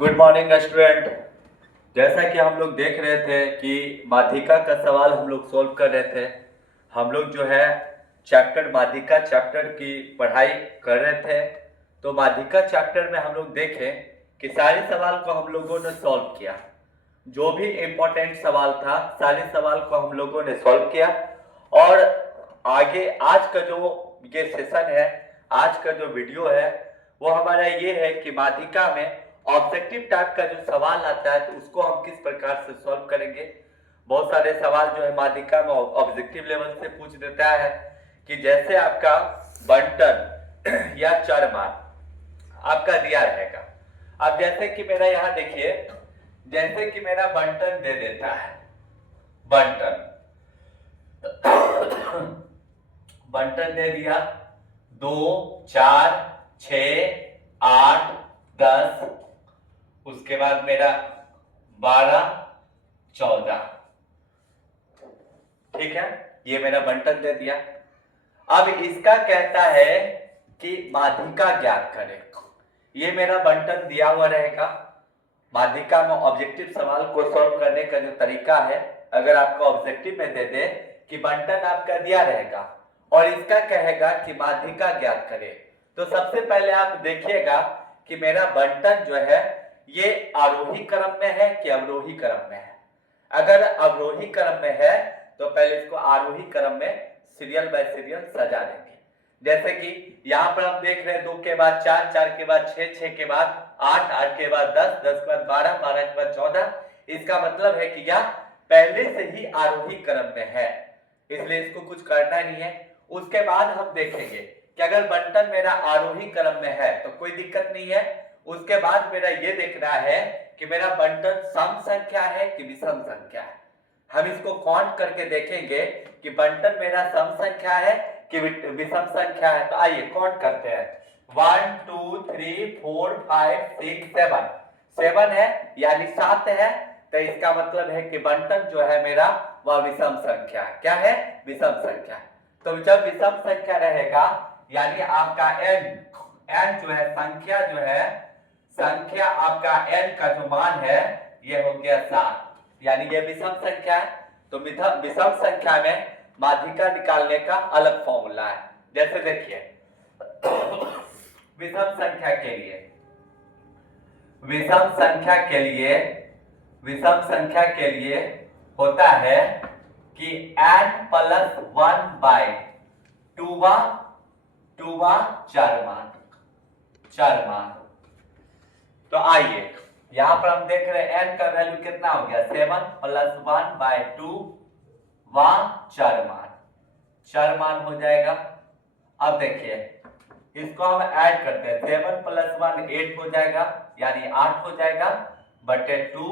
Good morning student. जैसा कि हम लोग देख रहे थे कि माध्यिका का सवाल हम लोग सोल्व कर रहे थे। हम लोग जो है चैप्टर माध्यिका चैप्टर की पढ़ाई कर रहे थे। तो माध्यिका चैप्टर में हम लोग देखें कि सारे सवाल को हम लोगों ने सॉल्व किया। जो भी इम्पोर्टेंट सवाल था सारे सवाल को हम लोगों ने सॉल्व किया। और आगे आज का जो ये सेशन है, आज का जो वीडियो है, वो हमारा ये है कि माध्यिका में ऑब्जेक्टिव टाइप का जो सवाल आता है तो उसको हम किस प्रकार से सॉल्व करेंगे। बहुत सारे सवाल जो है माध्यिका में ऑब्जेक्टिव लेवल से पूछ देता है कि जैसे आपका बंटन या चरमान आपका दिया रहेगा। अब जैसे कि मेरा यहाँ देखिए, जैसे कि मेरा बंटन दे देता है, बंटन बंटन दे दिया 2 4 6 8 10, उसके बाद मेरा 12 14, ठीक है, ये मेरा बंटन दे दिया। अब इसका कहता है कि माध्यिका ज्ञात करें। ये मेरा बंटन दिया हुआ रहेगा। माध्यिका में ऑब्जेक्टिव सवाल को सॉल्व करने का जो तरीका है, अगर आपका ऑब्जेक्टिव में दे दे कि बंटन आपका दिया रहेगा और इसका कहेगा कि माध्यिका ज्ञात करे, तो सबसे पहले आप देखिएगा कि मेरा बंटन जो है ये आरोही क्रम में है कि अवरोही क्रम में है। अगर अवरोही क्रम में है तो पहले इसको आरोही क्रम में सीरियल बाय सीरियल सजा देंगे। जैसे कि यहाँ पर हम देख रहे हैं 2 के बाद 4, 4 के बाद 6, 6 के बाद 8, 8 के बाद 10, 10 के बाद 12, 12 के बाद 14। इसका मतलब है कि यह पहले से ही आरोही क्रम में है, इसलिए इसको कुछ करना नहीं है। उसके बाद हम देखेंगे कि अगर बंटन मेरा आरोही क्रम में है तो कोई दिक्कत नहीं है। उसके बाद मेरा ये देखना है कि मेरा बंटन सम संख्या है कि विषम संख्या है। हम इसको काउंट करके देखेंगे कि बंटन मेरा सम संख्या है कि विषम संख्या है। तो आइए काउंट करते हैं। 1 2 3 4 5 6 7, 7 है यानी 7 है, तो इसका मतलब है कि बंटन जो है मेरा वह विषम संख्या है। क्या है? विषम संख्या। तो जब विषम संख्या रहेगा यानी आपका n जो है संख्या जो है, संख्या आपका n का जो मान है ये हो गया 7, यानी ये विषम संख्या है। तो विषम संख्या में माध्यिका निकालने का अलग फॉर्मूला है। जैसे देखिए विषम संख्या के लिए, विषम संख्या के लिए, विषम संख्या के लिए होता है कि n प्लस 1 बाय 2 चरमान, चरमान। तो आइए यहां पर हम देख रहे हैं n का वैल्यू कितना हो गया, 7 प्लस 1 बाय 2 चरमान, चरमान हो जाएगा। अब देखिए इसको हम ऐड करते हैं, 7 प्लस 1 8 हो जाएगा यानी 8 हो जाएगा बटे 2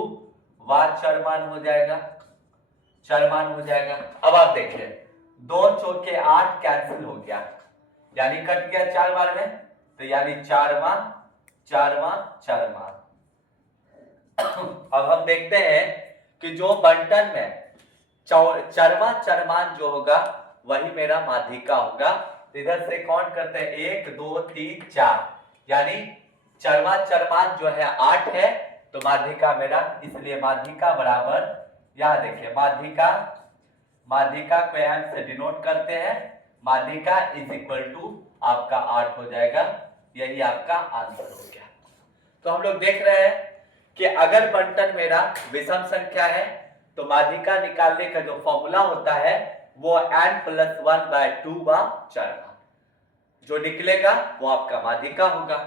चरमान हो जाएगा, चरमान हो जाएगा। अब आप देखिए 2 चौके 8 कैंसिल हो गया यानी कट गया 4 बार में, तो यानी 4 चरमान। अब हम देखते हैं कि जो बंटन में चरमान जो होगा वही मेरा माध्यिका होगा। तो इधर से काउंट करते हैं 1 2 3 4, यानी चरमान जो है 8 है, तो माध्यिका मेरा, इसलिए माध्यिका बराबर, यहां देखिए माध्यिका को m से डिनोट करते हैं, माध्यिका इज इक्वल टू आपका 8 हो जाएगा। यही आपका आंसर हो गया। तो हम लोग देख रहे हैं कि अगर बंटन मेरा विषम संख्या है तो माध्यिका निकालने का जो फॉर्मूला होता है वो n प्लस 1 बाय 2 चरमान, जो निकलेगा वो आपका माध्यिका होगा।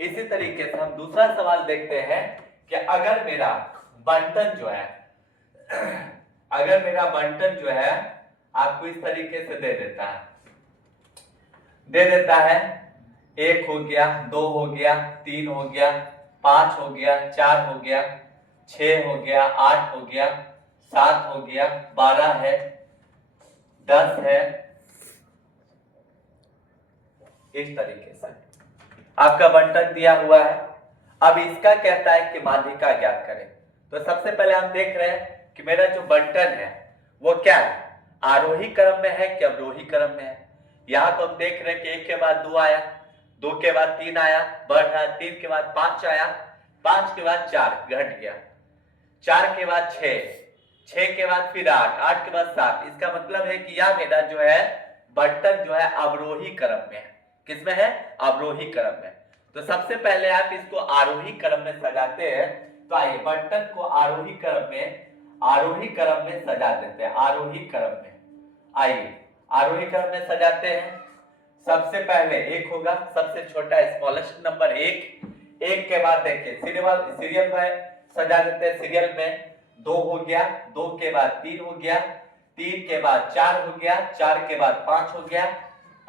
इसी तरीके से हम दूसरा सवाल देखते हैं कि अगर मेरा बंटन जो है अगर मेरा बंटन जो है आपको इस तरीके से दे देता है 1 हो गया, 2 हो गया, 3 हो गया, 5 हो गया, 4 हो गया, 6 हो गया, 8 हो गया, 7 हो गया, 12 है, 10 है, इस तरीके से आपका बंटन दिया हुआ है। अब इसका कहता है कि माध्यिका ज्ञात करें। तो सबसे पहले हम देख रहे हैं कि मेरा जो बंटन है वो क्या है, आरोही क्रम में है कि अवरोही क्रम में है। यहाँ तो हम देख रहे हैं कि 1 के बाद 2 आया, 2 के बाद 3 आया, बढ़ रहा है, 3 के बाद 5 आया, 5 के बाद 4 घट गया, 4 के बाद 6, 6 के बाद फिर 8, 8 के बाद 7। इसका मतलब है कि यह मेरा जो है बंटन जो है अवरोही क्रम में है। किसमें है? अवरोही क्रम में। तो सबसे पहले आप इसको आरोही क्रम में सजाते हैं। तो आइए बंटन को आरोही क्रम में सजा देते हैं। आरोही क्रम में, आइए आरोही क्रम में सजाते हैं। सबसे पहले 1 होगा, सबसे छोटा स्मॉलेस्ट नंबर 1। 1 के बाद देखिए सीरियल में सजा देते हैं। सीरियल में 2 हो गया, 2 के बाद 3 हो गया, 3 के बाद 4 हो गया, 4 के बाद 5 हो गया,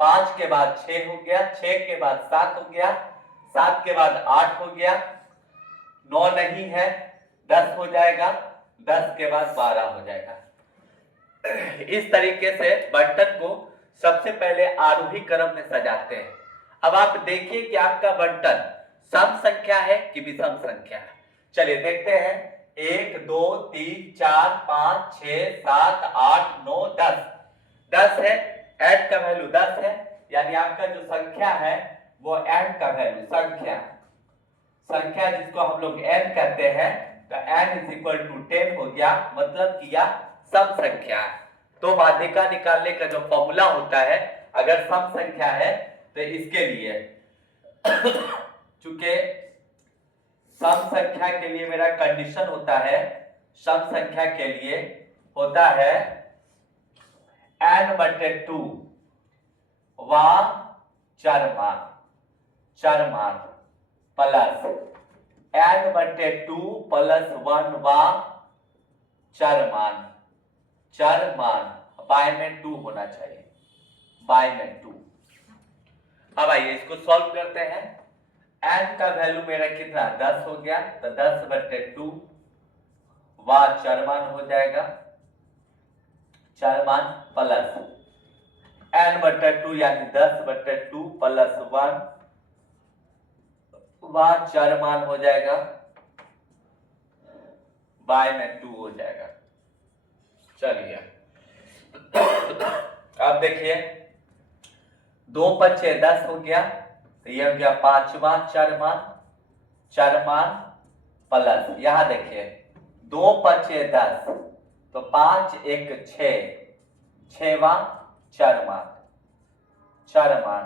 5 के बाद 6 हो गया, 6 के बाद 7 हो गया, 7 के बाद 8 हो गया, 9 नहीं है 10 हो जाएगा, 10 के बाद 12 हो जाएगा। इस तरीके से बंटन को सबसे पहले आरोही क्रम में सजाते हैं। अब आप देखिए कि आपका बंटन सम संख्या है कि विषम संख्या है। चलिए देखते हैं। 1 2 3 4 5 6 7 8 9 10 10 है। n का वैल्यू 10 है, यानी आपका जो संख्या है वो n का वैल्यू संख्या जिसको हम लोग n कहते हैं, तो n = 10 हो गया, मतलब कि यह सम संख्या है। तो माध्यिका निकालने का जो फॉर्मूला होता है, अगर सम संख्या है तो इसके लिए चूंकि सम संख्या के लिए मेरा कंडीशन होता है, सम संख्या के लिए होता है n/2 वा चरमान प्लस n/2 + 1 वा चरमान बाय में 2 होना चाहिए, बाय में 2। अब आइए इसको सॉल्व करते हैं। n का वैल्यू मेरा कितना 10 हो गया, तो 10/2 वा चरमान हो जाएगा, चरमान प्लस n/2 यानी 10/2 + 1 वा चरमान हो जाएगा, बाय में 2 हो जाएगा। चलिए अब देखिए 2 × 5 = 10 हो गया, तो यह हो गया 5वां चरमान प्लस, यहां देखिए 2 × 5 = 10, तो 5 × 1 = 6, 6वां चरमान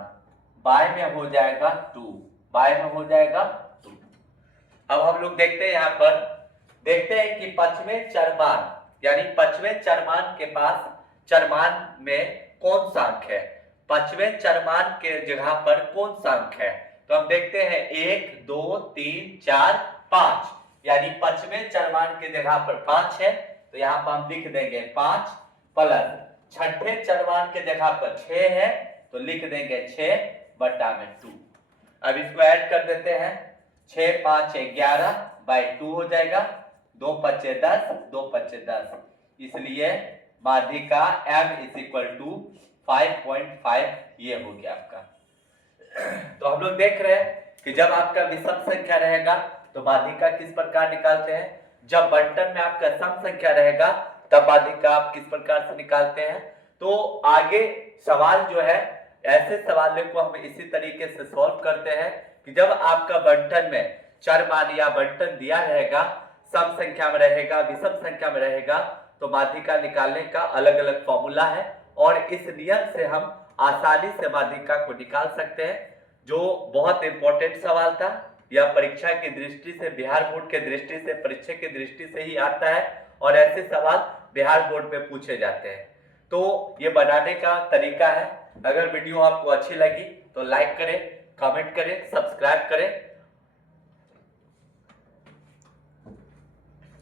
बाय में हो जाएगा 2, बाय में हो जाएगा 2। अब हम लोग देखते हैं, यहां पर देखते हैं कि 5वें चरमान यानी 5वें चरमान के पास चरमान में कौन सा अंक है, 5वें चरमान के जगह पर कौन सा अंक है। तो हम देखते हैं 1 2 3 4 5, यानी 5वें चरमान के जगह पर 5 है, तो यहाँ पर हम लिख देंगे 5 प्लस 6ठे चरमान के जगह पर 6 है, तो लिख देंगे 6/2। अब इसको ऐड कर देते हैं। 6 × 5 = 11/2 हो जाएगा, 2 × 5 = 10, 2 × 5 = 10, इसलिए माध्यिका m = 5.5 ये हो गया आपका। तो हम लोग देख रहे हैं कि जब आपका विषम संख्या रहेगा तो माध्यिका किस प्रकार निकालते हैं, जब बंटन में आपका सम संख्या रहेगा तब माध्यिका आप किस प्रकार से निकालते हैं। तो आगे सवाल जो है, ऐसे सवालों को हम इसी तरीके से सॉल्व करते हैं कि जब आपका बंटन में चरमान या बंटन दिया रहेगा, सम संख्या में रहेगा, विषम संख्या में रहेगा, तो माध्यिका निकालने का अलग अलग फॉर्मूला है, और इस नियम से हम आसानी से माध्यिका को निकाल सकते हैं, जो बहुत इंपॉर्टेंट सवाल था। यह परीक्षा की दृष्टि से, बिहार बोर्ड के दृष्टि से, परीक्षा की दृष्टि से ही आता है, और ऐसे सवाल बिहार बोर्ड में पूछे जाते हैं। तो ये बनाने का तरीका है। अगर वीडियो आपको अच्छी लगी तो लाइक करें, कमेंट करें, सब्सक्राइब करें।